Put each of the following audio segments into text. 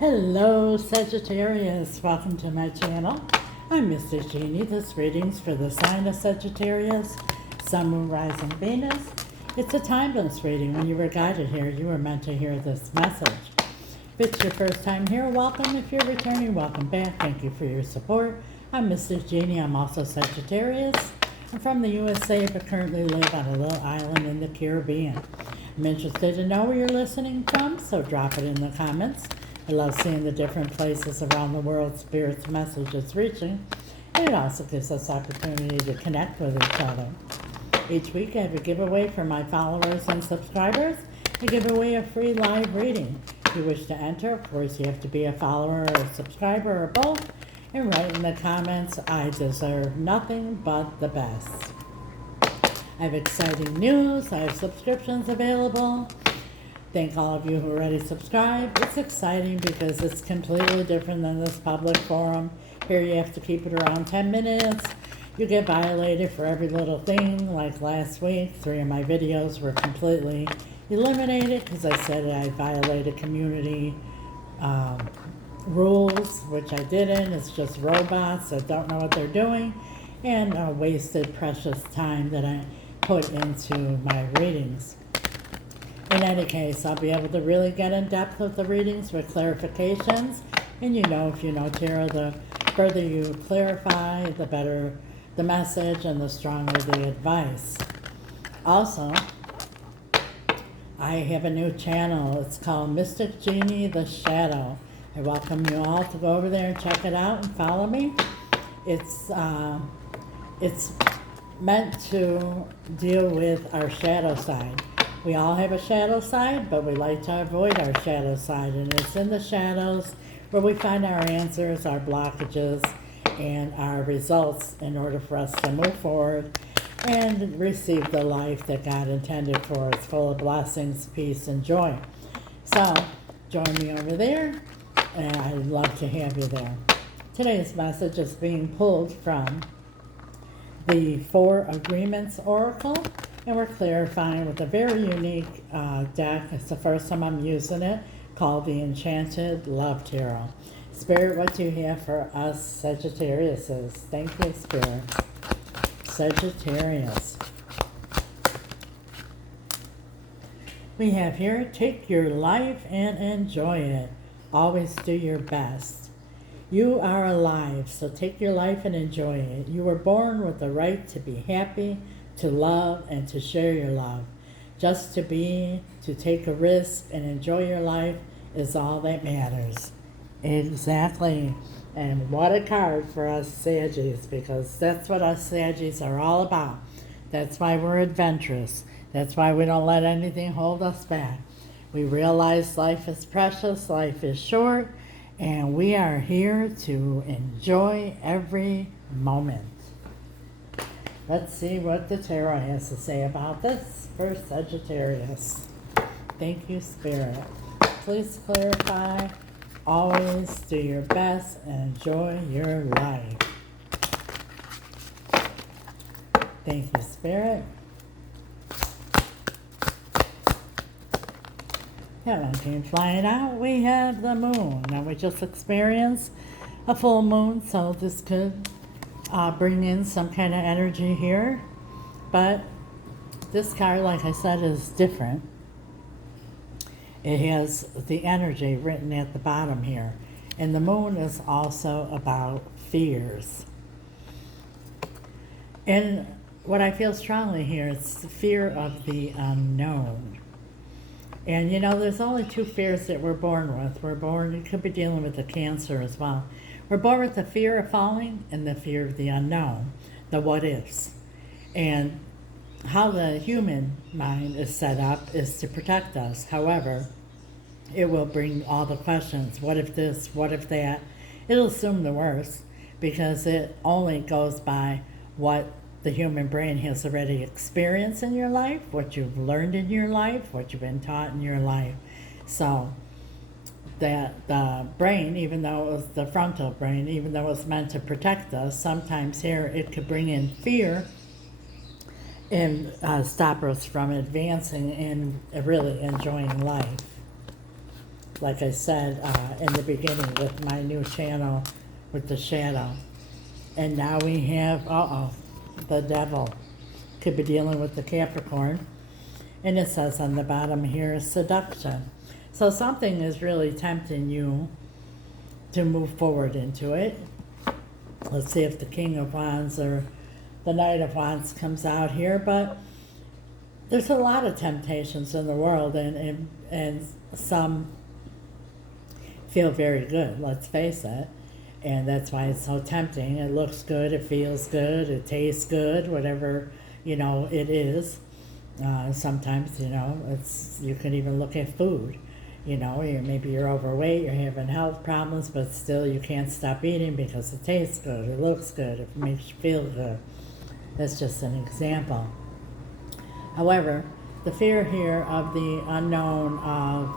Hello Sagittarius, welcome to my channel. I'm Mr. Genie. This reading's for the sign of Sagittarius, Sun, Moon, Rising, Venus. It's a timeless reading. When you were guided here, you were meant to hear this message. If it's your first time here, welcome. If you're returning, welcome back. Thank you for your support. I'm Mr. Genie. I'm also Sagittarius. I'm from the USA, but currently live on a little island in the Caribbean. I'm interested to know where you're listening from, so drop it in the comments. I love seeing the different places around the world Spirit's message is reaching, and it also gives us opportunity to connect with each other. Each week I have a giveaway for my followers and subscribers. I give away a free live reading. If you wish to enter, of course you have to be a follower or a subscriber or both, and write in the comments, I deserve nothing but the best. I have exciting news. I have subscriptions available. Thank all of you who already subscribed. It's exciting because it's completely different than this public forum. Here you have to keep it around 10 minutes. You get violated for every little thing. Like last week, 3 of my videos were completely eliminated because I said I violated community rules, which I didn't. It's just robots that don't know what they're doing, and wasted precious time that I put into my readings. In any case, I'll be able to really get in depth with the readings with clarifications. And if you know tarot, the further you clarify, the better the message and the stronger the advice. Also, I have a new channel. It's called Mystic Genie The Shadow. I welcome you all to go over there and check it out and follow me. It's meant to deal with our shadow side. We all have a shadow side, but we like to avoid our shadow side, and it's in the shadows where we find our answers, our blockages, and our results in order for us to move forward and receive the life that God intended for us, full of blessings, peace, and joy. So, join me over there, and I'd love to have you there. Today's message is being pulled from the 4 Agreements Oracle. And we're clarifying with a very unique deck. It's the first time I'm using it, called the Enchanted Love Tarot. Spirit, what do you have for us Sagittariuses? Thank you, Spirit. Sagittarius. We have here, take your life and enjoy it. Always do your best. You are alive, so take your life and enjoy it. You were born with the right to be happy, to love, and to share your love. Just to be, to take a risk and enjoy your life is all that matters. Exactly. And what a card for us Saggies, because that's what us Saggies are all about. That's why we're adventurous. That's why we don't let anything hold us back. We realize life is precious, life is short, and we are here to enjoy every moment. Let's see what the tarot has to say about this for Sagittarius. Thank you, Spirit. Please clarify. Always do your best and enjoy your life. Thank you, Spirit. And one came flying out. We have the moon. Now we just experienced a full moon, so this could bring in some kind of energy here, but this card, like I said, is different. It has the energy written at the bottom here, and the moon is also about fears. And what I feel strongly here is the fear of the unknown. And there's only 2 fears that we're born with. You could be dealing with the Cancer as well. We're born with the fear of falling and the fear of the unknown, the what ifs. And how the human mind is set up is to protect us. However, it will bring all the questions. What if this? What if that? It'll assume the worst because it only goes by what the human brain has already experienced in your life, what you've learned in your life, what you've been taught in your life. So that the brain, even though it was the frontal brain, even though it was meant to protect us, sometimes here it could bring in fear and stop us from advancing and really enjoying life. like I said in the beginning with my new channel with the shadow. And now we have, the devil. Could be dealing with the Capricorn. And it says on the bottom here, seduction. So something is really tempting you to move forward into it. Let's see if the King of Wands or the Knight of Wands comes out here. But there's a lot of temptations in the world, and some feel very good, let's face it. And that's why it's so tempting. It looks good, it feels good, it tastes good, whatever, it is. Sometimes, you can even look at food. Maybe you're overweight, you're having health problems, but still you can't stop eating because it tastes good, it looks good, it makes you feel good. That's just an example. However, the fear here of the unknown of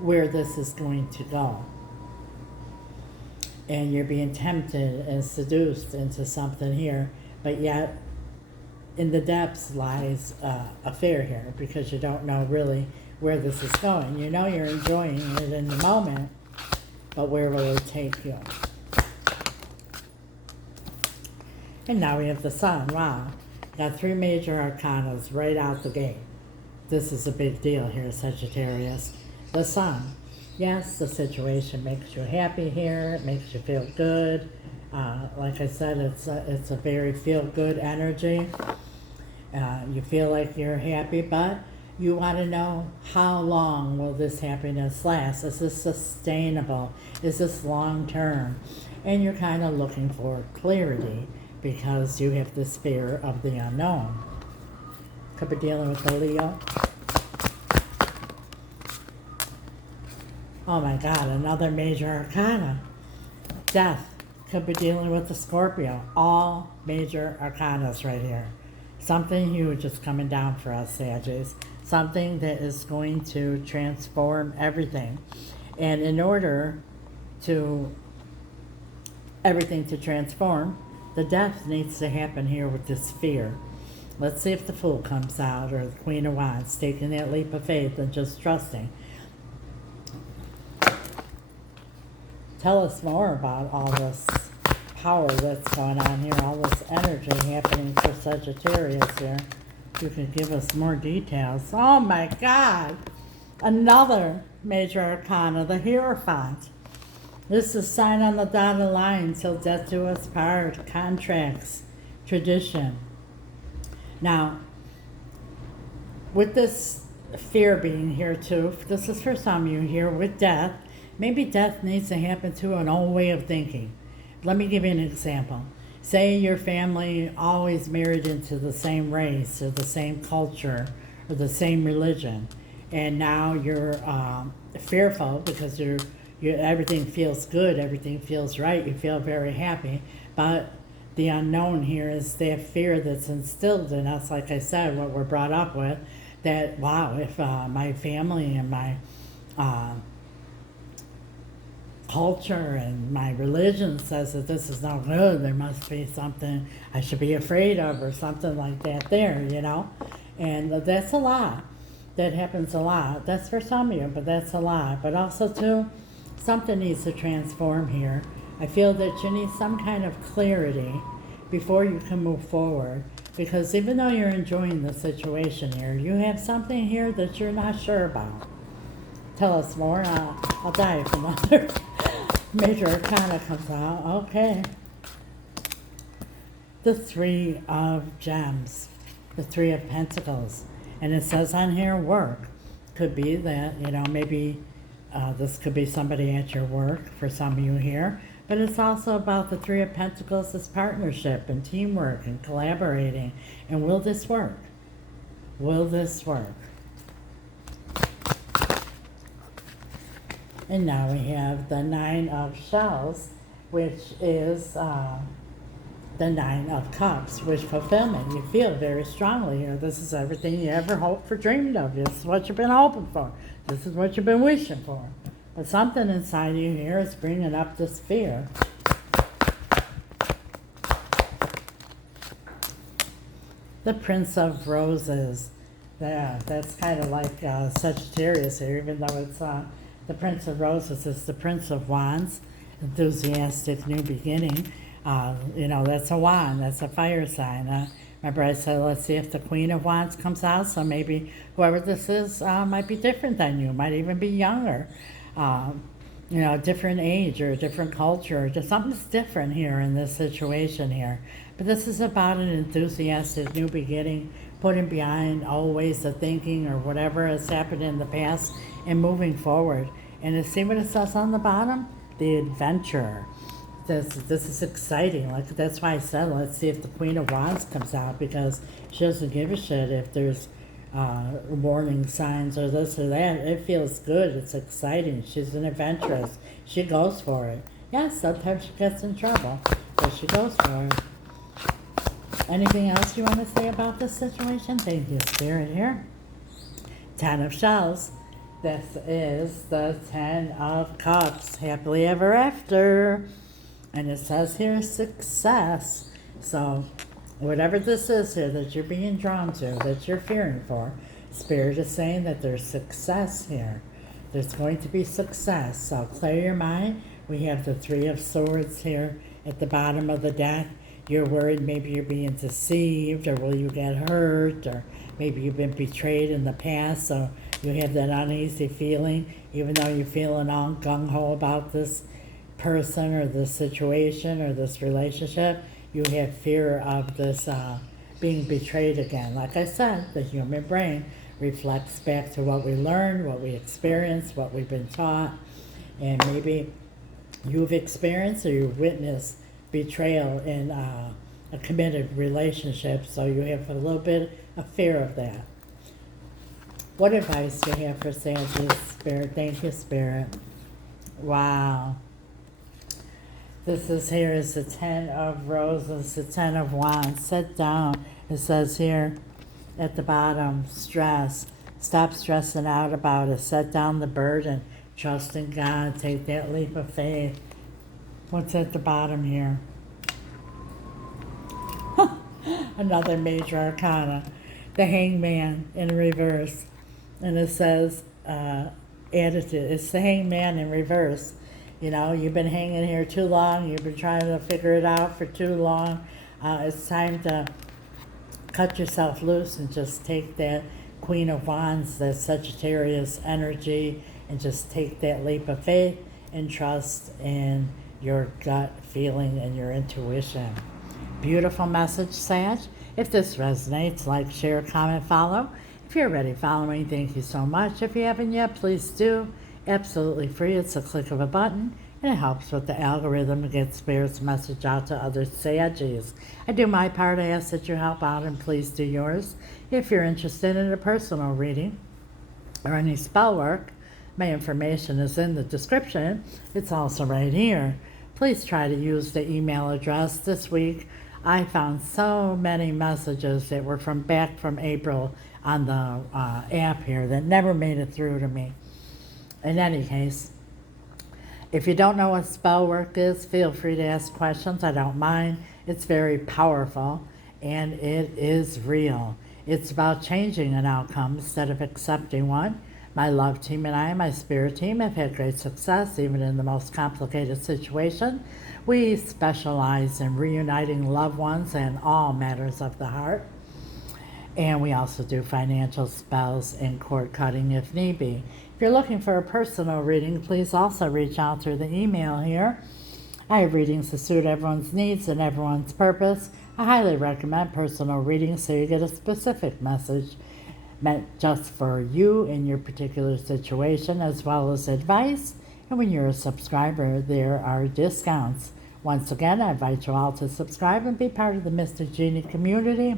where this is going to go. And you're being tempted and seduced into something here, but yet in the depths lies a fear here, because you don't know really where this is going. You're enjoying it in the moment, but where will it take you? And now we have the Sun. Wow. Got 3 major arcanas right out the gate. This is a big deal here, Sagittarius. The Sun. Yes, the situation makes you happy here. It makes you feel good. Like I said, it's a very feel-good energy. You feel like you're happy, but you want to know, how long will this happiness last? Is this sustainable? Is this long-term? And you're kind of looking for clarity because you have this fear of the unknown. Could be dealing with the Leo. Oh my God, another major arcana. Death. Could be dealing with the Scorpio. All major arcanas right here. Something huge is coming down for us, Saggies. Something that is going to transform everything. And in order to everything to transform, the death needs to happen here with this fear. Let's see if the Fool comes out, or the Queen of Wands, taking that leap of faith and just trusting. Tell us more about all this power that's going on here, all this energy happening for Sagittarius here. You can give us more details. Oh my God! Another major arcana, the Hierophant. This is sign on the dotted line, till death do us part, contracts, tradition. Now, with this fear being here too, this is for some of you here with death. Maybe death needs to happen to an old way of thinking. Let me give you an example. Say your family always married into the same race or the same culture or the same religion, and now you're fearful because everything feels good, everything feels right, you feel very happy, but the unknown here is that fear that's instilled in us, like I said, what we're brought up with, that, wow, if my family and my culture and my religion says that this is not good, there must be something I should be afraid of or something like that there, and that's a lot. That happens a lot. That's for some of you, but that's a lot. But also too, something needs to transform here. I feel that you need some kind of clarity before you can move forward, because even though you're enjoying the situation here, you have something here that you're not sure about. Tell us more. I'll die if another major arcana comes out. Okay. The 3 of Gems. The 3 of Pentacles. And it says on here, work. Could be that, maybe this could be somebody at your work for some of you here. But it's also about the 3 of Pentacles as partnership and teamwork and collaborating. And will this work? Will this work? And now we have the 9 of Shells, which is the 9 of Cups, wish fulfillment. You feel very strongly here. This is everything you ever hoped for, dreamed of. This is what you've been hoping for. This is what you've been wishing for. But something inside you here is bringing up this fear. The Prince of Roses. Yeah, that's kind of like Sagittarius here, even though it's the Prince of Roses, it's the Prince of Wands, enthusiastic new beginning. That's a wand, that's a fire sign. Remember I said, let's see if the Queen of Wands comes out, so maybe whoever this is might be different than you, might even be younger. Um, a different age or a different culture, just something's different here in this situation here. But this is about an enthusiastic new beginning, putting behind old ways of thinking or whatever has happened in the past and moving forward. And to see what it says on the bottom, the adventure. This is exciting. Like, that's why I said, let's see if the Queen of Wands comes out, because she doesn't give a shit if there's warning signs or this or that. It feels good. It's exciting. She's an adventurous. She goes for it. Yes, sometimes she gets in trouble, but she goes for it. Anything else you want to say about this situation? Thank you, Spirit, here. 10 of Shells. This is the 10 of Cups. Happily ever after. And it says here, success. So, whatever this is here that you're being drawn to, that you're fearing for, Spirit is saying that there's success here. There's going to be success. So, clear your mind. We have the 3 of Swords here at the bottom of the deck. You're worried maybe you're being deceived, or will you get hurt, or maybe you've been betrayed in the past, so you have that uneasy feeling, even though you're feeling all gung-ho about this person or this situation or this relationship. You have fear of this being betrayed again. Like I said, the human brain reflects back to what we learned, what we experienced, what we've been taught, and maybe you've experienced or you've witnessed betrayal in a committed relationship, so you have a little bit of fear of that. What advice do you have for Sagittarius, Spirit? Thank you, Spirit. Wow. This is here is the 10 of Roses, the 10 of Wands. Sit down. It says here at the bottom, stress. Stop stressing out about it. Set down the burden. Trust in God. Take that leap of faith. What's at the bottom here? Another major arcana. The Hangman in reverse. And it says, attitude. It's the Hangman in reverse. You've been hanging here too long. You've been trying to figure it out for too long. It's time to cut yourself loose and just take that Queen of Wands, that Sagittarius energy, and just take that leap of faith and trust in your gut feeling and your intuition. Beautiful message, Sag. If this resonates, like, share, comment, follow. If you're already following, thank you so much. If you haven't yet, please do. Absolutely free. It's a click of a button, and it helps with the algorithm to get Spirit's message out to other Saggies. I do my part. I ask that you help out, and please do yours. If you're interested in a personal reading or any spell work, my information is in the description. It's also right here. Please try to use the email address. This week, I found so many messages that were back from April on the app here that never made it through to me. In any case, if you don't know what spell work is, feel free to ask questions. I don't mind. It's very powerful, and it is real. It's about changing an outcome instead of accepting one. My love team and I, my spirit team, have had great success even in the most complicated situation. We specialize in reuniting loved ones and all matters of the heart. And we also do financial spells and cord cutting if need be. If you're looking for a personal reading, please also reach out through the email here. I have readings to suit everyone's needs and everyone's purpose. I highly recommend personal readings so you get a specific message meant just for you in your particular situation, as well as advice. And when you're a subscriber, there are discounts. Once again, I invite you all to subscribe and be part of the Mystic Genie community.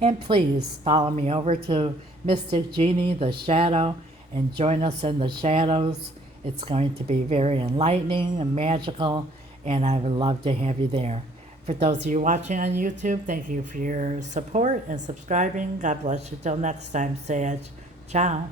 And please follow me over to Mystic Genie, the Shadow, and join us in the shadows. It's going to be very enlightening and magical, and I would love to have you there. For those of you watching on YouTube, thank you for your support and subscribing. God bless you. Till next time, Sag. Ciao.